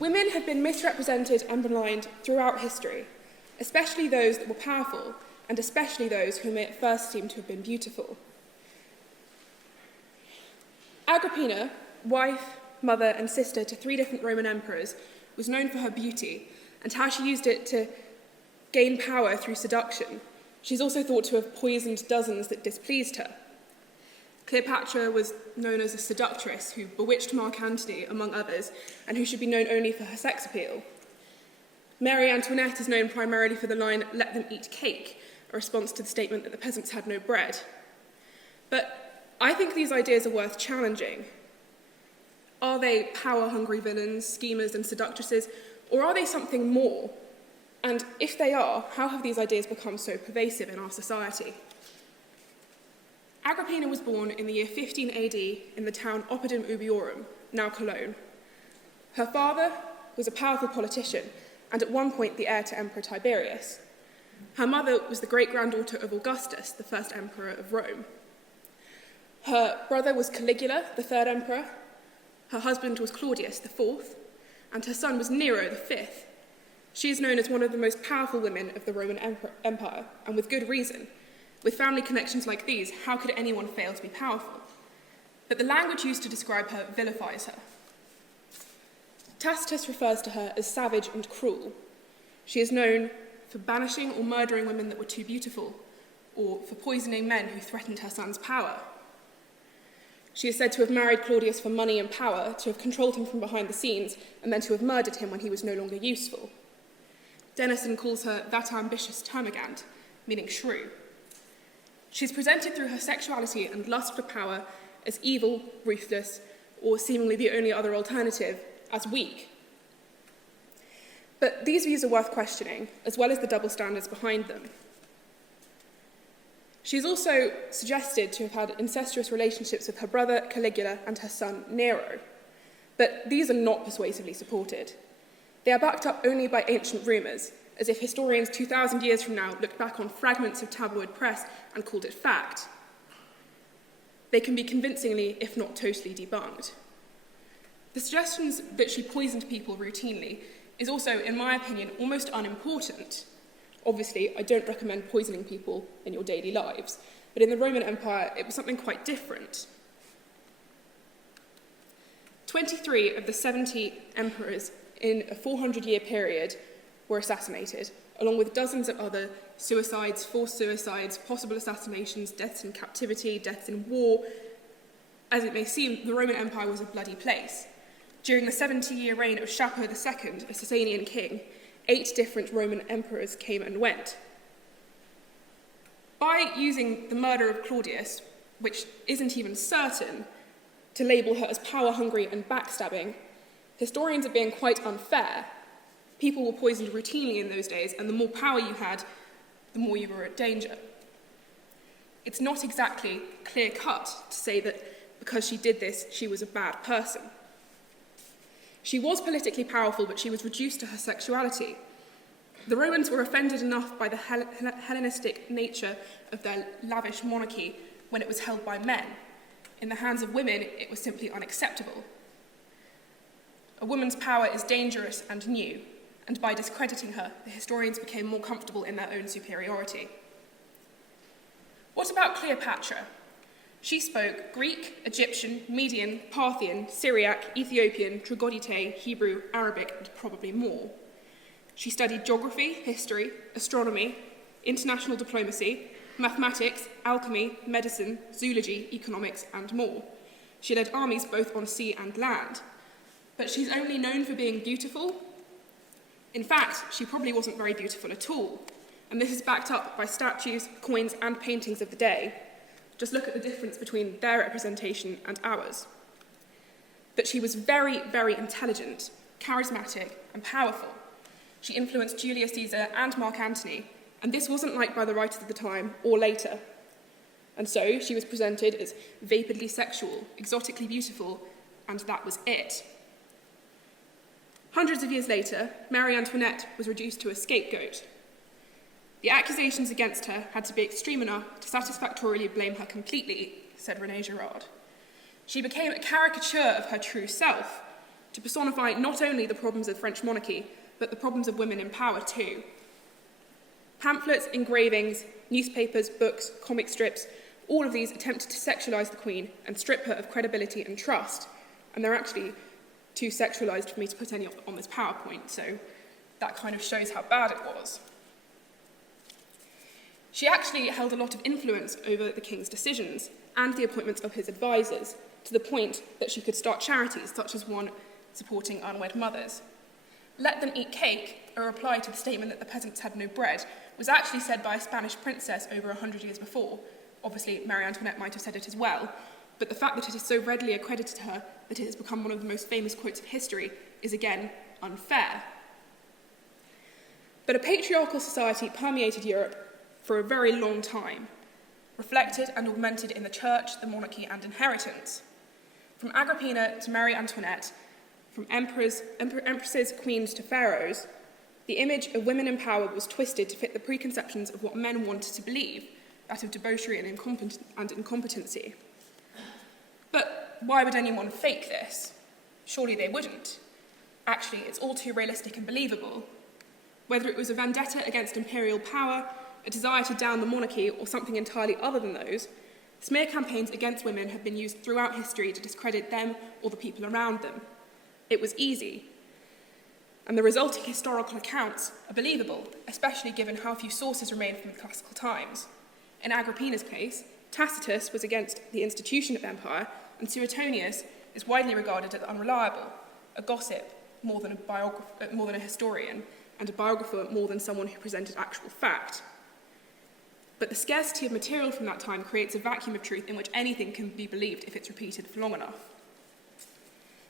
Women had been misrepresented and maligned throughout history, especially those that were powerful, and especially those who may at first seem to have been beautiful. Agrippina, wife, mother, and sister to 3 different Roman emperors, was known for her beauty and how she used it to gain power through seduction. She's also thought to have poisoned dozens that displeased her. Cleopatra was known as a seductress who bewitched Mark Antony, among others, and who should be known only for her sex appeal. Mary Antoinette is known primarily for the line, "Let them eat cake," a response to the statement that the peasants had no bread. But I think these ideas are worth challenging. Are they power-hungry villains, schemers, and seductresses, or are they something more? And if they are, how have these ideas become so pervasive in our society? Agrippina was born in the year 15 AD in the town Oppidum Ubiorum, now Cologne. Her father was a powerful politician and at one point the heir to Emperor Tiberius. Her mother was the great-granddaughter of Augustus, the first emperor of Rome. Her brother was Caligula, the third emperor. Her husband was Claudius, the fourth, and her son was Nero, the fifth. She is known as one of the most powerful women of the Roman Empire, and with good reason. With family connections like these, how could anyone fail to be powerful? But the language used to describe her vilifies her. Tacitus refers to her as savage and cruel. She is known for banishing or murdering women that were too beautiful, or for poisoning men who threatened her son's power. She is said to have married Claudius for money and power, to have controlled him from behind the scenes, and then to have murdered him when he was no longer useful. Denison calls her that ambitious termagant, meaning shrew. She is presented through her sexuality and lust for power as evil, ruthless, or seemingly the only other alternative, as weak. But these views are worth questioning, as well as the double standards behind them. She is also suggested to have had incestuous relationships with her brother Caligula and her son Nero, but these are not persuasively supported. They are backed up only by ancient rumours, as if historians 2,000 years from now looked back on fragments of tabloid press and called it fact. They can be convincingly, if not totally, debunked. The suggestions that she poisoned people routinely is also, in my opinion, almost unimportant. Obviously, I don't recommend poisoning people in your daily lives, but in the Roman Empire, it was something quite different. 23 of the 70 emperors in a 400-year period were assassinated, along with dozens of other suicides, forced suicides, possible assassinations, deaths in captivity, deaths in war. As it may seem, the Roman Empire was a bloody place. During the 70-year reign of Shapur II, a Sasanian king, 8 different Roman emperors came and went. By using the murder of Claudius, which isn't even certain, to label her as power-hungry and backstabbing, historians are being quite unfair. People were poisoned routinely in those days, and the more power you had, the more you were at danger. It's not exactly clear-cut to say that because she did this, she was a bad person. She was politically powerful, but she was reduced to her sexuality. The Romans were offended enough by the Hellenistic nature of their lavish monarchy when it was held by men. In the hands of women, it was simply unacceptable. A woman's power is dangerous and new, and by discrediting her, the historians became more comfortable in their own superiority. What about Cleopatra? She spoke Greek, Egyptian, Median, Parthian, Syriac, Ethiopian, Troglodyte, Hebrew, Arabic, and probably more. She studied geography, history, astronomy, international diplomacy, mathematics, alchemy, medicine, zoology, economics, and more. She led armies both on sea and land. But she's only known for being beautiful. In fact, she probably wasn't very beautiful at all, and this is backed up by statues, coins, and paintings of the day. Just look at the difference between their representation and ours. But she was very, very intelligent, charismatic, and powerful. She influenced Julius Caesar and Mark Antony, and this wasn't liked by the writers of the time or later. And so she was presented as vapidly sexual, exotically beautiful, and that was it. Hundreds of years later, Marie Antoinette was reduced to a scapegoat. The accusations against her had to be extreme enough to satisfactorily blame her completely, said René Girard. She became a caricature of her true self, to personify not only the problems of the French monarchy, but the problems of women in power too. Pamphlets, engravings, newspapers, books, comic strips, all of these attempted to sexualise the Queen and strip her of credibility and trust, and they're actually too sexualised for me to put any on this PowerPoint, so that kind of shows how bad it was. She actually held a lot of influence over the King's decisions and the appointments of his advisors, to the point that she could start charities, such as one supporting unwed mothers. Let them eat cake, a reply to the statement that the peasants had no bread, was actually said by a Spanish princess over 100 years before. Obviously, Marie Antoinette might have said it as well, but the fact that it is so readily accredited to her that it has become one of the most famous quotes in history is, again, unfair. But a patriarchal society permeated Europe for a very long time, reflected and augmented in the church, the monarchy, and inheritance. From Agrippina to Marie Antoinette, from empresses, queens to pharaohs, the image of women in power was twisted to fit the preconceptions of what men wanted to believe, that of debauchery and incompetency. But why would anyone fake this? Surely they wouldn't. Actually, it's all too realistic and believable. Whether it was a vendetta against imperial power, a desire to down the monarchy, or something entirely other than those, smear campaigns against women have been used throughout history to discredit them or the people around them. It was easy. And the resulting historical accounts are believable, especially given how few sources remain from the classical times. In Agrippina's case, Tacitus was against the institution of empire, and Suetonius is widely regarded as unreliable, a gossip more than a historian, and a biographer more than someone who presented actual fact. But the scarcity of material from that time creates a vacuum of truth in which anything can be believed if it's repeated for long enough.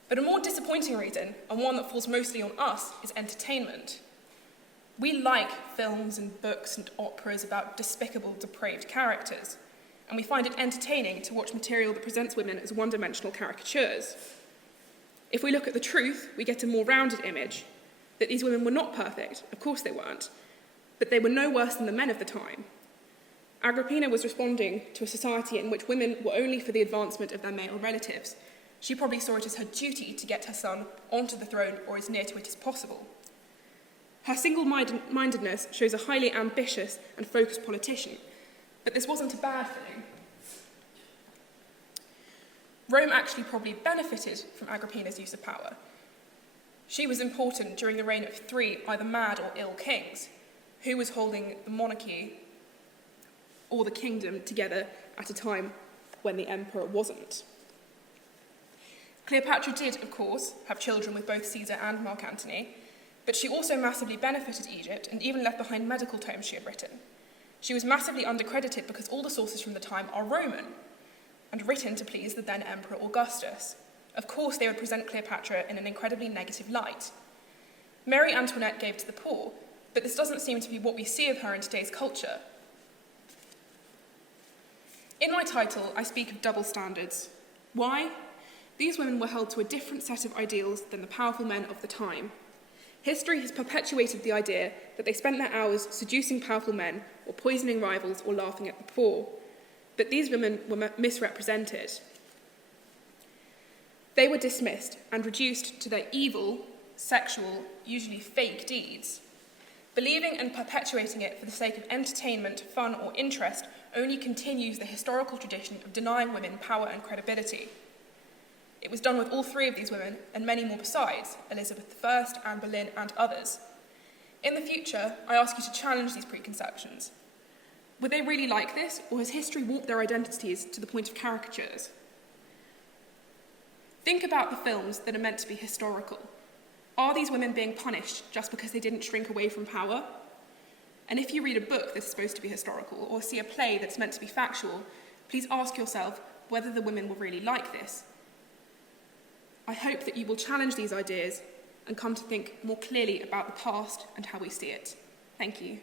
But a more disappointing reason, and one that falls mostly on us, is entertainment. We like films and books and operas about despicable, depraved characters, and we find it entertaining to watch material that presents women as one-dimensional caricatures. If we look at the truth, we get a more rounded image, that these women were not perfect, of course they weren't, but they were no worse than the men of the time. Agrippina was responding to a society in which women were only for the advancement of their male relatives. She probably saw it as her duty to get her son onto the throne or as near to it as possible. Her single-mindedness shows a highly ambitious and focused politician, but this wasn't a bad thing. Rome actually probably benefited from Agrippina's use of power. She was important during the reign of 3 either mad or ill kings, who was holding the monarchy or the kingdom together at a time when the emperor wasn't. Cleopatra did, of course, have children with both Caesar and Mark Antony, but she also massively benefited Egypt and even left behind medical tomes she had written. She was massively undercredited because all the sources from the time are Roman and written to please the then Emperor Augustus. Of course, they would present Cleopatra in an incredibly negative light. Marie Antoinette gave to the poor, but this doesn't seem to be what we see of her in today's culture. In my title, I speak of double standards. Why? These women were held to a different set of ideals than the powerful men of the time. History has perpetuated the idea that they spent their hours seducing powerful men or poisoning rivals or laughing at the poor. But these women were misrepresented. They were dismissed and reduced to their evil, sexual, usually fake deeds. Believing and perpetuating it for the sake of entertainment, fun, or interest only continues the historical tradition of denying women power and credibility. It was done with all 3 of these women, and many more besides, Elizabeth I, Anne Boleyn, and others. In the future, I ask you to challenge these preconceptions. Were they really like this, or has history warped their identities to the point of caricatures? Think about the films that are meant to be historical. Are these women being punished just because they didn't shrink away from power? And if you read a book that's supposed to be historical, or see a play that's meant to be factual, please ask yourself whether the women were really like this. I hope that you will challenge these ideas and come to think more clearly about the past and how we see it. Thank you.